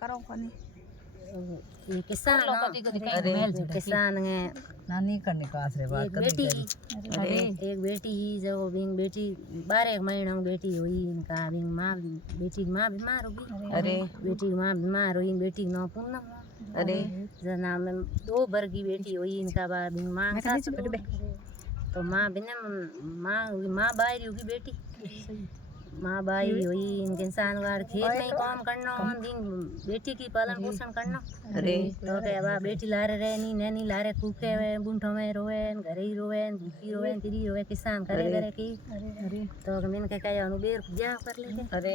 करो कोनी ये किसान किसान है नानी करने का आसरे बात एक बेटी एक बेटी ही जो बिंग बेटी 12 महीना बेटी हुई इनका बिंग माँ बेटी की माँ बीमार हो गई अरे बेटी की माँ बीमार हुई बेटी की नौ पूनम अरे जना में 2 बर की बेटी हुई इनका बाद बिंग माँ सास तो माँ बिना माँ बाहर होगी बेटी माँ बाई हुई इनके इंसान वार खेत में ही काम करना दिन बेटी की पालन पोषण करना अरे तो के बा बेटी लारे रहे नी नैनी लारे कूके वे बुंठो में रोवे घरे ही रोवे भूखी रोवे तिरी रोवे किसान करे करे की तो मिन के कहे अनु बेर को ब्याह कर लेते अरे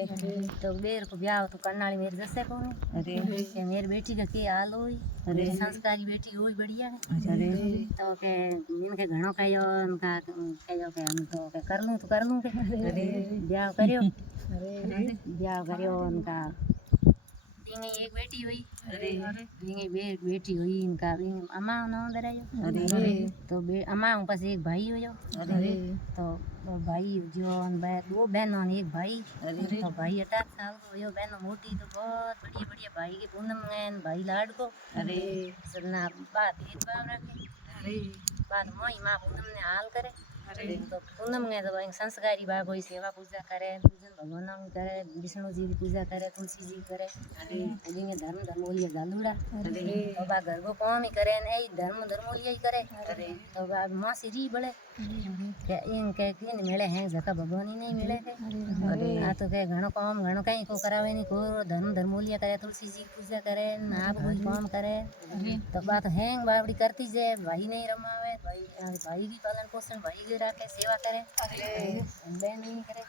तो बेर को ब्याह तो करनाली मेरे जैसे कौन अरे के मेरी बेटी का के हाल हुई अरे संस्कारी बेटी हुई बढ़िया है अरे तो के मिन के घणो कहो उनका कहो के हम तो के कर लूं के ब्याह करियो ब्याह करियो उनका बिंगे एक बेटी हुई बिंगे बेटी हुई इनका अम्मा नाम दरायो तो अम्मा के पास एक भाई हो तो भाई जो 2 बहनों ने एक भाई तो भाई 18 साल को हो बहन मोटी तो बहुत बढ़िया बढ़िया भाई की पूनम गैन भाई लाड को सरना बात एक बार रखे बात मोई माँ पूनम ने हाल करे तो पूनम ने तो संस्कारी बाबा कोई सेवा पूजा करे पूजन भगवान करे विष्णु जी की पूजा करे तुलसी जी करे बिंगे धर्म धर्मोलिया जालूड़ा तो बा घर को काम ही करे ने धर्म धर्मोलिया ही करे तो बा माँ श्री बड़े के इनके किन मिले हैं जका भगवान ही नहीं मिले के आ तो के घणो काम घणो कहीं को करावे नहीं को धर्म धर्मोलिया करे तुलसी जी की पूजा करे आप कोई काम करे तो बात हैंग बावड़ी करती जे भाई नहीं रमावे भाई की पालन पोषण भाई की राखे सेवा करे बहन नहीं करे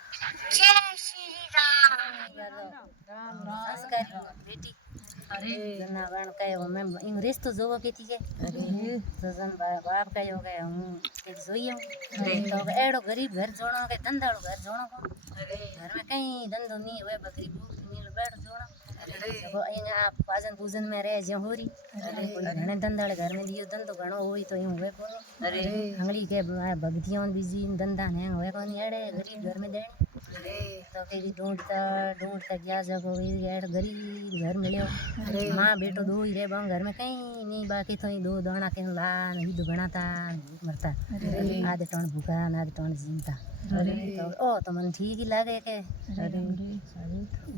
जय श्री राम संस्कार बेटी जना वण कहो मैं इन रिश्तो जोवो के थी के तो जन बाप कहो के हूं के जोइयो तो एड़ो गरीब घर जोणो के धंधाड़ो घर जोणो को घर में कहीं धंधो नहीं हुए बकरी भूख मिल बैठ जोणो वो आप पाजन पूजन में रह जो होरी घणे धंधाड़े घर में दियो धंधो घणो होई तो यूं हुए कोनी अंगड़ी के भगतियों बिजी धंधा ने हुए कोनी एड़े गरीब घर में देनी तो के ढूंढता गया जगो एड़ गरीब घर मिलियो माँ बेटो 2 ही रे बंग घर में कहीं नहीं बाकी तो 2 दाना के ला नहीं दो बनाता भूख मरता आधे टन भूखा आधे टन जीता तो ओ तो मन ठीक ही लागे के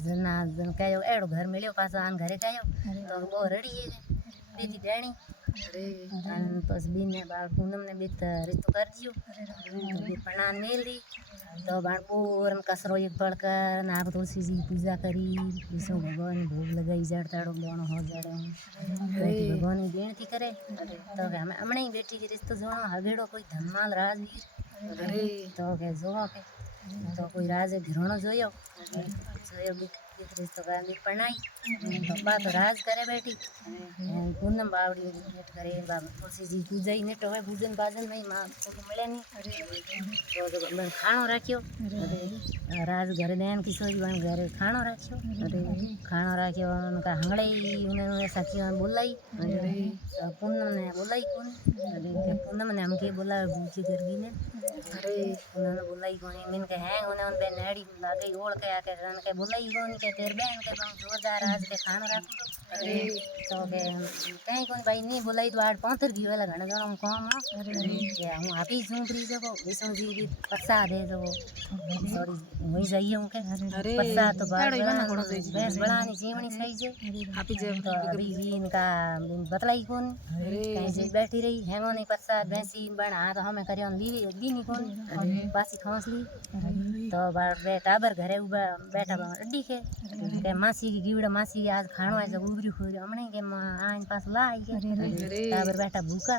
जना जन कहो एड़ो घर मिलियो पासा आन घरे कहो तो वो रड़ी है बेटी देनी बस बीने बाल पूनम ने बीत रिश्तो कर दियो तो प्रणाम मिल दी तो बाणपुर कसरो एक पड़कर नाग तुलसी जी पूजा करी विष्णु भगवान भोग लगाई जड़ताड़ो बोनो हो जड़ो बेटी भगवान की बेनती करे तो हमें हमने ही बेटी की रिश्तो जोड़ो हगेड़ो कोई धनमाल राजवीर तो के जोड़ो के तो कोई राज घिरोनो जोयो रिश्तो का पढ़ाई पप्पा तो राज करे बेटी पूनम बावड़ी नेट करे बाबा तुलसी जी पूजा ही नेट होवे पूजन बाजन में मां को मिले नहीं तो बन खानो राख्यो राज घर देन किशोरी बन घर खानो राख्यो उनका हंगड़े उन्हें सखी बोलाई पूनम ने बोलाई कौन पूनम ने हमके बोला भूखी गर्गी ने उन्होंने बोलाई कौन मिन के हैं उन्हें बे नेड़ी लागे ओढ़ के आके रन के बोलाई कौन के तेरे बहन के बम जोरदार आज के खाना राखो तो के कहीं कोई भाई नहीं बोलाई तो आठ 75 की वाला घणे जणो काम के हूं आपी झूपड़ी जको विष्णु जी की प्रसाद है जो सॉरी वही जाइए हूं के प्रसाद तो बाहर भैंस बढ़ानी जीवनी सही जे आपी जे तो अभी भी इनका बतलाई कौन कहीं से बैठी रही हैंगो नहीं प्रसाद भैंसी बना तो हमें करियो ली नहीं कौन पासी खांस ली तो बेटा बर घरे उबा बैठा अड्डी के मासी की गिवड़ा मासी आज खानो है जब उबरी खोरी हमने के आइन पास लाई के टाबर बैठा भूखा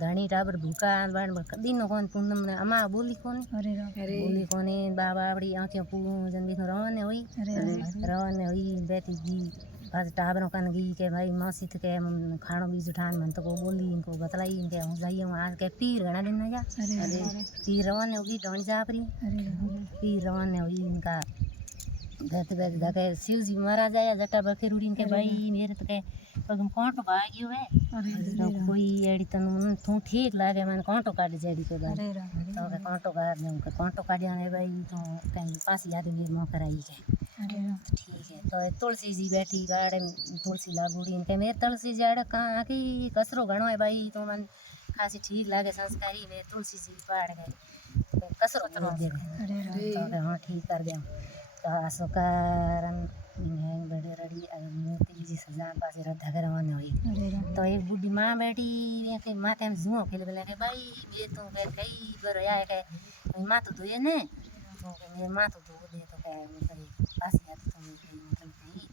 धनी टाबर भूखा बन दिन कौन पूनम ने अम्मा बोली कोनी बाबा बड़ी आंखें पूजन भी रवाने हुई बेटी जी आज टाबरों कन गई के भाई मासी थे के खानो बीज उठान मन तो को बोली इनको बतलाई इनके हम जाइए आज के पीर घना दिन ना जा पीर रवाने होगी डोनी जापरी पीर रवाने हुई इनका गत गत जाके शिव जी महाराज आया जटा बखेरुड़ी के भाई मेरे तो के पग में कांटो भाग गयो है तो कोई एड़ी तन तू ठीक लागे मैंने कांटो काट जेड़ी के भाई तो के कांटो काट दूं के कांटो काटिया ने भाई तो कहीं पास याद मेरी मोह कराई के ठीक है तो तुलसी जी बैठी गाड़े तुलसी लागूड़ी इनके मेरे तुलसी जाड़े कहाँ की कसरो घणो है भाई तो मन खासी ठीक लागे संस्कारी में तुलसी जी पाड़ गए तो कसरो तो दे तो के हाँ ठीक कर गया तो अशोकारन बड़े रड़ी मूर्ति जी सजान पास रद्दा करवाने हुई तो एक बुढ़ी माँ बैठी के माथे में जुओ खेल बोले के भाई ये तो के कई बार आया के माँ तो धोए ने तो के मेरे माँ तो धो दे तो के भाई पास याद तो मतलब कहीं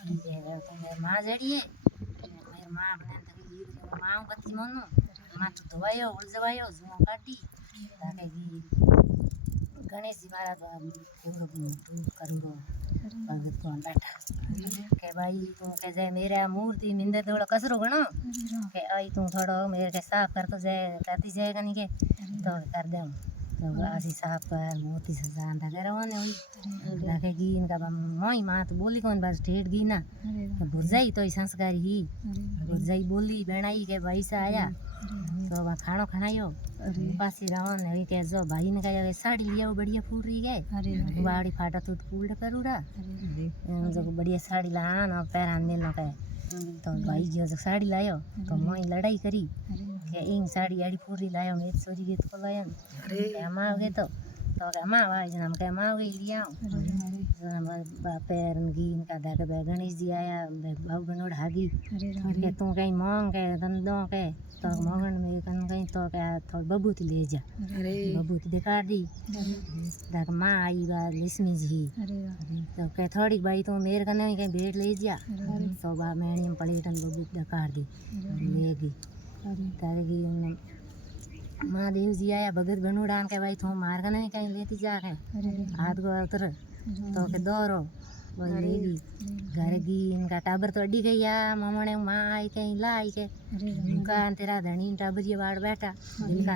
ठीक है तो मेरी माँ जड़ी है मेरी माँ अपने तक माँ गति मनो माँ तो धोवायो उलझवायो जुओ काटी ताके गणेश जी महाराज करूँगो भगत को बैठा के भाई तू के जाए मेरा मूर्ति मिंदर थोड़ा कसरो गणो के आई तू थोड़ा मेरे के साफ कर तो जाए करती जाएगा नहीं के तो कर दे तो ऐसी साफ कर मूर्ति सजान था करवाने हुई रखेगी इनका मोई माँ तो बोली कौन बस ठेठ गई ना भुरजाई तो संस्कार ही भुरजाई बोली बनाई के भाई से आया तो वहाँ खाना खानायो पासी रावण ने के जो भाई ने कहा साड़ी लिया वो बढ़िया फूल रही है बाड़ी फाटा तो फूल करूड़ा जो बढ़िया साड़ी लान और पैरान मिलना का तो भाई जो साड़ी लायो तो मैं लड़ाई करी के इन साड़ी आड़ी पूरी लायो मेरी चोरी के तो लायो के माँ गए तो माँ भाई जन के माँ गई लिया पैर की इनका धागे गणेश जी आया बाबू बनोड़ हागी के तू कहीं मांग के धंधों के तो मोहन में कहीं तो क्या तो बबूती ले जा बबूती दिखा दी देख माँ आई बात लक्ष्मी जी तो कह थोड़ी भाई तो मेरे कने कहीं भेंट ले जा तो बा मैंने पलेटन बबूती दिखा दी लेगी तारेगी महादेव जी आया भगत बनू डाल के भाई तो मार कने कहीं लेती जा के हाथ को उतर तो के दौड़ो वही लेगी घर की इनका टाबर तो अड्डी गई या ममने माँ आई कहीं लाई के उनका तेरा धनी टाबर ये बाढ़ बैठा